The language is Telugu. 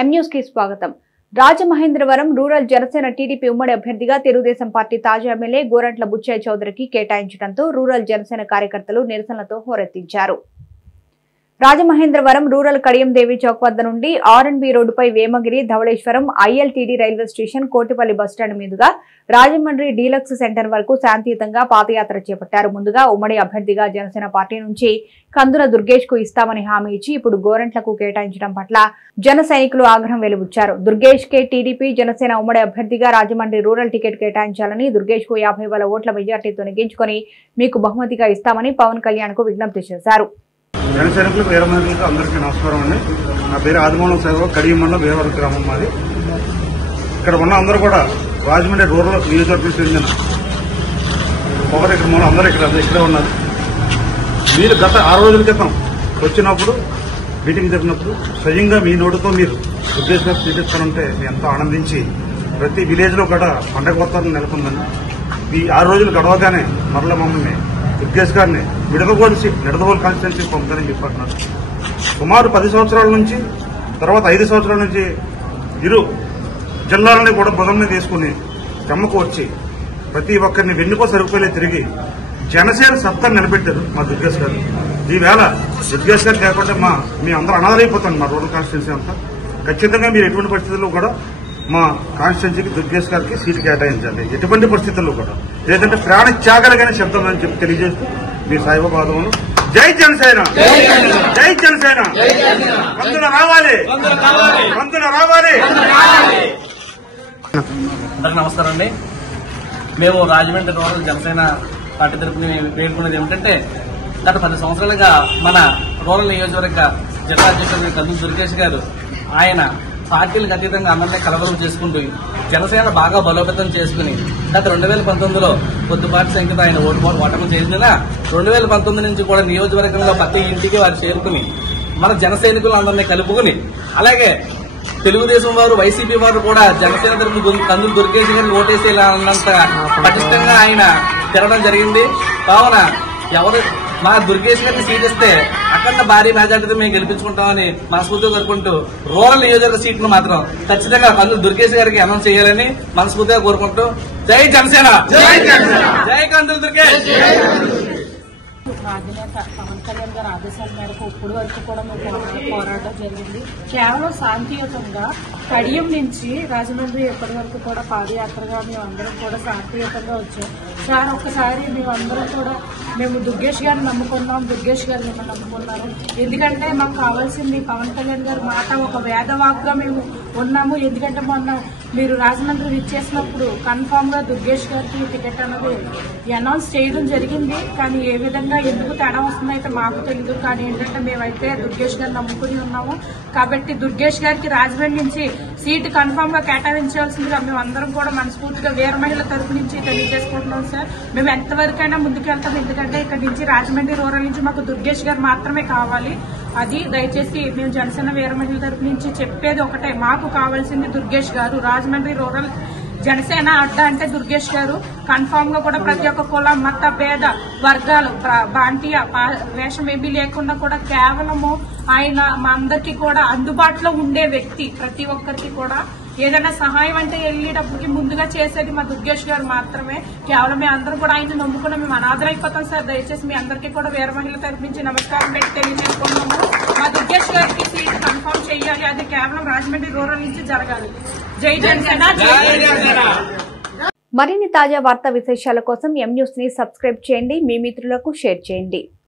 ఎం న్యూస్ కి స్వాగతం. రాజమహేంద్రవరం రూరల్ జనసేన టీడీపీ ఉమ్మడి అభ్యర్థిగా తెలుగుదేశం పార్టీ తాజా ఎమ్మెల్యే గోరంట్ల బుచ్చయ్య చౌదరికి కేటాయించడంతో రూరల్ జనసేన కార్యకర్తలు నిరసనలతో హోరెత్తించారు. రాజమహేంద్రవరం రూరల్ కడియందేవి చౌక్ వద్ద నుండి ఆర్ఎన్బి రోడ్డుపై Vemagiri, Dhavaleswaram, ILTD railway station, Kotipalli bus stand మీదుగా రాజమండ్రి డీలక్స్ సెంటర్ వరకు శాంతియుతంగా పాదయాత్ర చేపట్టారు. ముందుగా ఉమ్మడి అభ్యర్థిగా జనసేన పార్టీ నుంచి కందుల దుర్గేష్ కు ఇస్తామని హామీ ఇచ్చి ఇప్పుడు గోరంట్లకు కేటాయించడం పట్ల జన సైనికులు ఆగ్రహం వెలుబుచ్చారు. దుర్గేష్ కే టీడీపీ జనసేన ఉమ్మడి అభ్యర్థిగా రాజమండ్రి రూరల్ టికెట్ కేటాయించాలని, దుర్గేష్ కు 50,000 ఓట్ల మెజార్టీతో నెగ్గించుకుని మీకు బహుమతిగా ఇస్తామని పవన్ కళ్యాణ్ కు విజ్ఞప్తి చేశారు. జనసైనికులకు వీరమహిళలకు అందరికీ నమస్కారం అండి. నా పేరు ఆదిమూలం సేవ, కడియం మండలం వేవర గ్రామం మాది. ఇక్కడ ఉన్న అందరూ కూడా రాజమండ్రి రూరల్ నియోజకవర్గం చెందిన ఒకరు ఇక్కడ మన అందరూ ఇక్కడే ఉన్నారు. మీరు గత 6 రోజుల క్రితం వచ్చినప్పుడు మీటింగ్ జరిగినప్పుడు స్వయంగా మీ నోటితో మీరు ఉద్దేశంగా స్వీకరిస్తానంటే మీ ఎంతో ఆనందించి ప్రతి విలేజ్ లో కూడా పండగ వాతావరణం నెలకొందండి. ఈ 6 రోజులు గడవగానే మరల మమ్మల్ని దుర్గేష్ గారిని నిడదవోలు కాన్స్టిట్యున్సీ పంపుతారని చెప్పంటున్నారు. సుమారు 10 సంవత్సరాల నుంచి తర్వాత 5 సంవత్సరాల నుంచి ఇరు జిల్లాలని కూడా భుజం మీద తీసుకుని శ్రమకు వచ్చి ప్రతి ఒక్కరిని వెన్నుకో సరిపోలే తిరిగి జనసేన సత్తాన్ని నిలబెట్టారు మా దుర్గేష్ గారు. ఈవేళ దుర్గేష్ గారు లేకుంటే మీ అందరూ అనాథరైపోతాను మా రూరల్ కాన్స్టిట్యున్సీ అంతా. ఖచ్చితంగా మీరు ఎటువంటి పరిస్థితుల్లో కూడా మా కాన్స్టిట్యున్సీకి దుర్గేష్ గారికి సీటు కేటాయించాలి. ఎటువంటి పరిస్థితుల్లో కూడా లేదంటే ప్రాణ త్యాగాలుగానే శబ్దం అని చెప్పి తెలియజేస్తూ మీ సాయిబాబాదములు. జై జనసేన, జై జనసేన, వందన రావాలి, వందన రావాలి. అందరికీ నమస్కారం అండి. మేము రాజమండ్రి రూరల్ జనసేన పార్టీ తరఫున పేర్కొనేది ఏమిటంటే గత 10 సంవత్సరాలుగా మన రూరల్ నియోజకవర్గ జిల్లా అధ్యక్షుడు కందుల దుర్గేష్ గారు ఆయన పార్టీలకు అతీతంగా అందరినీ కలవరం చేసుకుంటూ జనసేన బాగా బలోపేతం చేసుకుని గత 2019లో కొద్దిపాటి సంఖ్యతో ఆయన ఓటమి చేసిన 2019 నుంచి కూడా నియోజకవర్గంలో ప్రతి ఇంటికి వారు చేరుకుని మన జన సైనికులు అందరినీ కలుపుకుని అలాగే తెలుగుదేశం వారు వైసీపీ వారు కూడా జనసేన తరఫున కందుల దుర్గేష్ గారిని ఓటేసేలాన్నంత పటిష్టంగా ఆయన తిరగడం జరిగింది. కావున ఎవరు మా దుర్గేష్ గారిని సీట్ ఇస్తే అఖండ భారీ మెజార్టీతో మేము గెలిపించుకుంటామని మనస్ఫూర్తిగా కోరుకుంటూ రూరల్ నియోజకవర్గ సీట్ను మాత్రం ఖచ్చితంగా కందుల దుర్గేష్ గారికి అనౌన్స్ చేయాలని మనస్ఫూర్తిగా కోరుకుంటూ జై జనసేన, జై కందుల దుర్గేష్. అధినేత పవన్ కళ్యాణ్ గారి ఆదేశాల మేరకు ఇప్పటి వరకు కూడా మేము పోరాటం జరిగింది. కేవలం శాంతియుతంగా కడియం నుంచి రాజమండ్రి ఇప్పటి వరకు కూడా పాదయాత్రగా మేము అందరం కూడా శాంతియుతంగా వచ్చాం. సార్ ఒక్కసారి మేమందరం కూడా మేము దుర్గేష్ గారిని నమ్ముకున్నాం, దుర్గేష్ గారు మేము నమ్ముకున్నాము. ఎందుకంటే మాకు కావాల్సింది పవన్ కళ్యాణ్ గారి మాట ఒక వేదవాక్గా మేము ఉన్నాము. ఎందుకంటే మొన్న మీరు రాజమండ్రి ఇచ్చేసినప్పుడు కన్ఫామ్ గా దుర్గేష్ గారికి టికెట్ అనేది అనౌన్స్ చేయడం జరిగింది. కానీ ఏ విధంగా ఎందుకు తేడా వస్తుందైతే మాకు తెలియదు. కానీ ఏంటంటే మేమైతే దుర్గేష్ గారిని నమ్ముకుని ఉన్నాము. కాబట్టి దుర్గేష్ గారికి రాజమండ్రి నుంచి సీటు కన్ఫామ్ గా కేటాయించాల్సిందిగా మేము అందరం కూడా మనస్ఫూర్తిగా వీర మహిళల తరఫు నుంచి తెలియజేసుకుంటున్నాం సార్. మేము ఎంతవరకైనా ముందుకెళ్తాం. ఎందుకంటే ఇక్కడ నుంచి రాజమండ్రి రూరల్ నుంచి మాకు దుర్గేష్ గారు మాత్రమే కావాలి. అది దయచేసి మేము జనసేన వీర మహిళల తరఫు నుంచి చెప్పేది ఒకటే, మాకు కావాల్సింది దుర్గేష్ గారు. రాజమండ్రి రూరల్ జనసేన అడ్డ అంటే దుర్గేష్ గారు. కన్ఫామ్ గా కూడా ప్రతి ఒక్క కుల మత భేద వర్గాలు బాంటియ వేషం ఏమీ లేకుండా కూడా కేవలము ఆయన మా అందరికీ కూడా అందుబాటులో ఉండే వ్యక్తి. ప్రతి ఒక్కరికి కూడా ఏదైనా సహాయం అంటే వెళ్ళేటప్పటికి ముందుగా చేసేది మా దుర్గేష్ గారు మాత్రమే. కేవలం మేము అందరం కూడా ఆయన నమ్ముకున్నాం, మేము అనాథరైపోతాం సార్. దయచేసి మీ అందరికీ కూడా వీర మహిళల తరఫు నుంచి నమస్కారం పెట్టి తెలియజేసుకున్నాము. మా దుర్గేష్ గారికి సీట్ కన్ఫర్మ్ చేయాలి. అది కేవలం రాజమండ్రి రూరల్ నుంచి జరగాలి. జై జనసేన, జై జనసేన. మరిన్ని తాజా వార్తా విశేషాల కోసం ఎం న్యూస్ ని సబ్స్క్రైబ్ చేయండి, మీ మిత్రులకు షేర్ చేయండి.